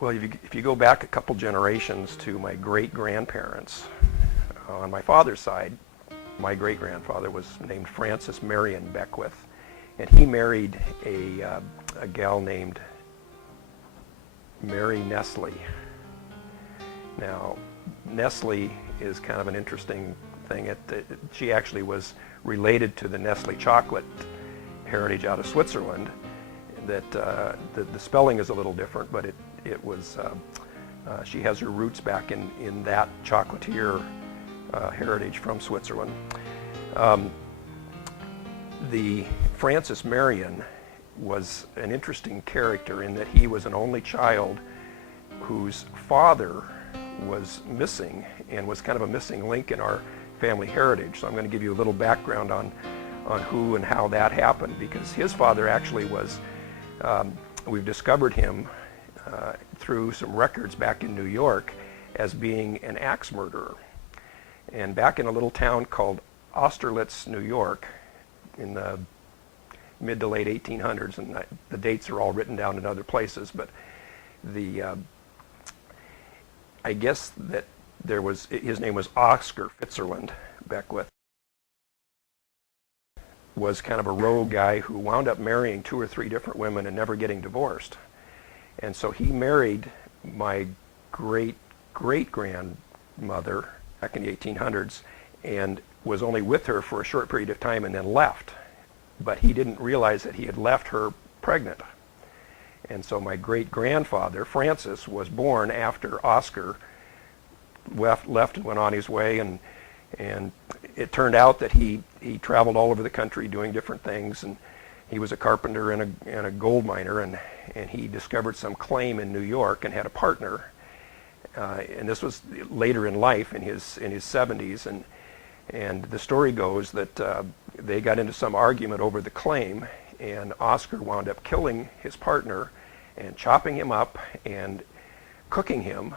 Well, if you go back a couple generations to my great-grandparents, on my father's side, my great-grandfather was named Francis Marion Beckwith, and he married a gal named Mary Nestle. Now, Nestle is kind of an interesting thing. She actually was related to the Nestle chocolate heritage out of Switzerland. That the spelling is a little different, but it was she has her roots back in that chocolatier heritage from Switzerland. The Francis Marion was an interesting character in that he was an only child whose father was missing and was kind of a missing link in our family heritage. So I'm going to give you a little background on who and how that happened, because his father actually was, we've discovered him through some records back in New York as being an axe murderer. And back in a little town called Austerlitz, New York, in the mid to late 1800s, and the dates are all written down in other places, but I guess that his name was Oscar Fitzgerald Beckwith, was kind of a rogue guy who wound up marrying 2 or 3 different women and never getting divorced. And so he married my great-great-grandmother back in the 1800s and was only with her for a short period of time and then left. But he didn't realize that he had left her pregnant. And so my great-grandfather, Francis, was born after Oscar left and went on his way, and it turned out that he traveled all over the country doing different things, and he was a carpenter and a gold miner, and he discovered some claim in New York and had a partner, and this was later in life in his 70s, and the story goes that they got into some argument over the claim, and Oscar wound up killing his partner and chopping him up and cooking him,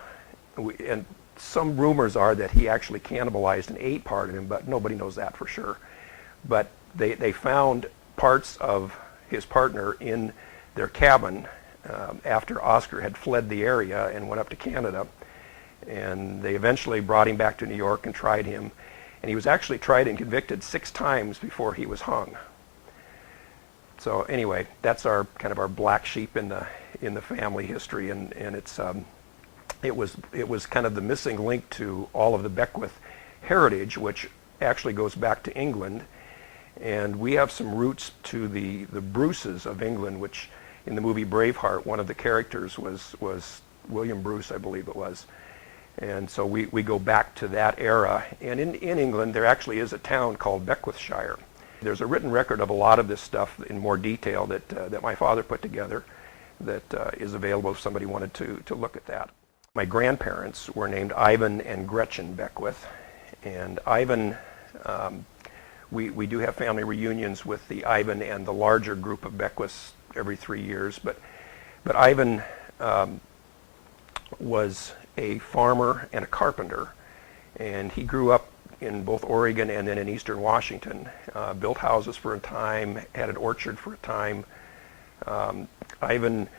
and some rumors are that he actually cannibalized and ate part of him, but nobody knows that for sure. But they found parts of his partner in their cabin after Oscar had fled the area and went up to Canada. And they eventually brought him back to New York and tried him. And he was actually tried and convicted 6 times before he was hung. So anyway, that's our kind of our black sheep in the family history, and it was kind of the missing link to all of the Beckwith heritage, which actually goes back to England. And we have some roots to the Bruces of England, which in the movie Braveheart, one of the characters was William Bruce, I believe it was. And so we go back to that era. And in England, there actually is a town called Beckwithshire. There's a written record of a lot of this stuff in more detail that my father put together that is available if somebody wanted to look at that. My grandparents were named Ivan and Gretchen Beckwith. And Ivan, we do have family reunions with the Ivan and the larger group of Beckwiths every 3 years. But Ivan was a farmer and a carpenter. And he grew up in both Oregon and then in eastern Washington, built houses for a time, had an orchard for a time. Ivan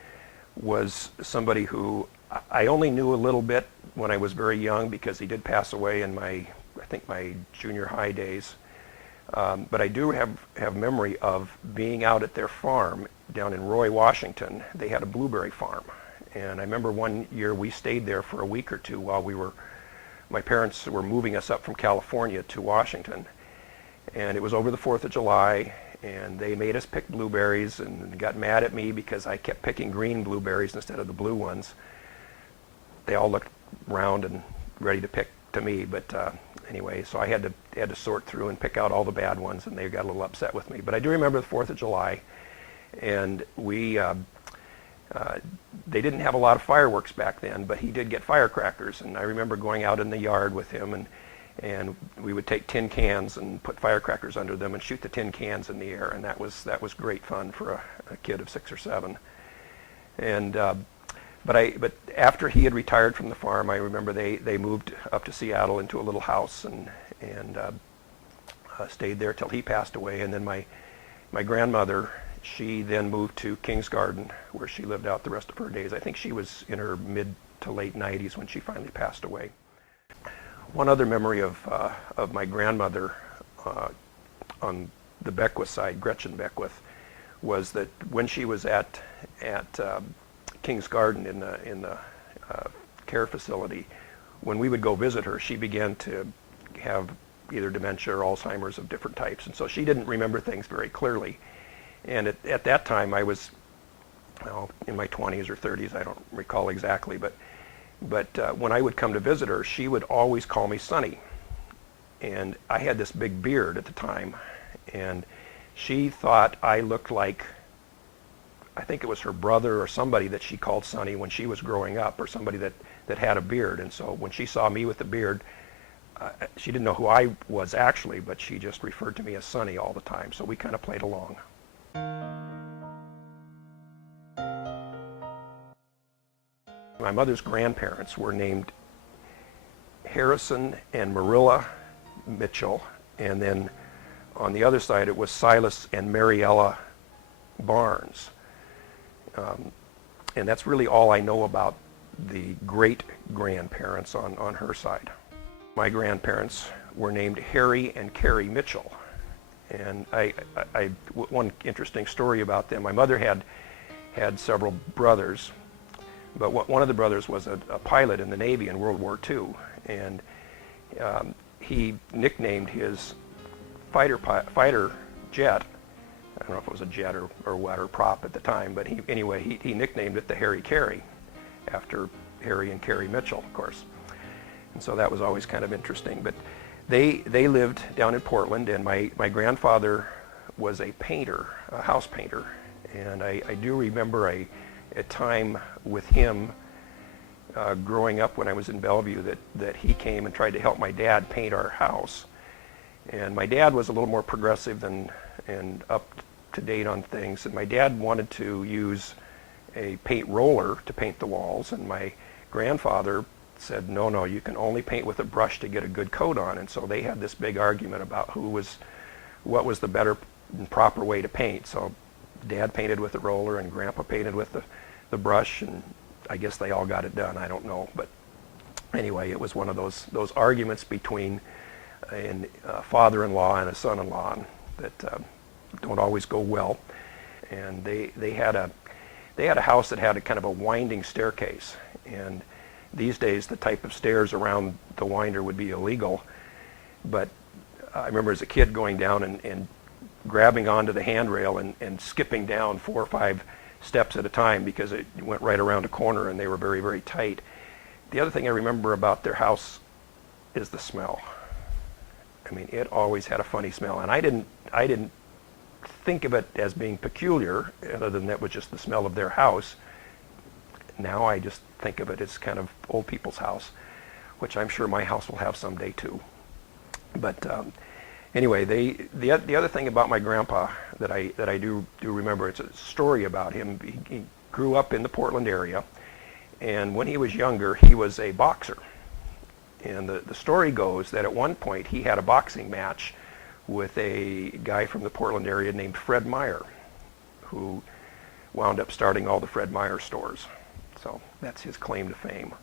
was somebody who I only knew a little bit when I was very young, because he did pass away in I think my junior high days. But I do have memory of being out at their farm down in Roy, Washington. They had a blueberry farm. And I remember one year we stayed there for a week or two while my parents were moving us up from California to Washington. And it was over the 4th of July, and they made us pick blueberries and got mad at me because I kept picking green blueberries instead of the blue ones. They all looked round and ready to pick to me, but anyway, so I had to sort through and pick out all the bad ones, and they got a little upset with me. But I do remember the 4th of July, and they didn't have a lot of fireworks back then, but he did get firecrackers, and I remember going out in the yard with him, and we would take tin cans and put firecrackers under them and shoot the tin cans in the air, and that was great fun for a kid of 6 or 7. And but after he had retired from the farm, I remember they moved up to Seattle into a little house and stayed there till he passed away. And then my grandmother she then moved to Kings Garden, where she lived out the rest of her days. I think she was in her mid to late 90s when she finally passed away. One other memory of my grandmother on the Beckwith side, Gretchen Beckwith, was that when she was at Kings Garden in the care facility, when we would go visit her, she began to have either dementia or Alzheimer's of different types, and so she didn't remember things very clearly. And at that time, I was in my 20s or 30s, I don't recall exactly, but when I would come to visit her, she would always call me Sonny. And I had this big beard at the time, and she thought I looked like, I think it was her brother or somebody that she called Sonny when she was growing up, or somebody that had a beard. And so when she saw me with the beard, she didn't know who I was actually, but she just referred to me as Sonny all the time. So we kind of played along. My mother's grandparents were named Harrison and Marilla Mitchell, and then on the other side it was Silas and Mariella Barnes. And that's really all I know about the great-grandparents on her side. My grandparents were named Harry and Carrie Mitchell. And one interesting story about them, my mother had several brothers, but one of the brothers was a pilot in the Navy in World War II, and he nicknamed his fighter jet, I don't know if it was a jet or what, or prop at the time, but he nicknamed it the Harry Carey, after Harry and Carrie Mitchell, of course. And so that was always kind of interesting. But they lived down in Portland, and my grandfather was a painter, a house painter, and I do remember a time with him growing up when I was in Bellevue that he came and tried to help my dad paint our house. And my dad was a little more progressive and up to date on things, and my dad wanted to use a paint roller to paint the walls, and my grandfather said, no, you can only paint with a brush to get a good coat on. And so they had this big argument about what was the better and proper way to paint. So Dad painted with the roller and Grandpa painted with the brush, and I guess they all got it done. I don't know, but anyway, it was one of those arguments between a father-in-law and a son-in-law that don't always go well. And they had a house that had a kind of a winding staircase, and these days the type of stairs around the winder would be illegal, but I remember as a kid going down and grabbing onto the handrail and skipping down 4 or 5 steps at a time because it went right around a corner and they were very, very tight. The other thing I remember about their house is the smell. I mean, it always had a funny smell, and I didn't think of it as being peculiar, other than that was just the smell of their house. Now I just think of it as kind of old people's house, which I'm sure my house will have someday too. But anyway, the other thing about my grandpa that I do remember, it's a story about him. He grew up in the Portland area, and when he was younger, he was a boxer. And the story goes that at one point he had a boxing match with a guy from the Portland area named Fred Meyer, who wound up starting all the Fred Meyer stores. So that's his claim to fame.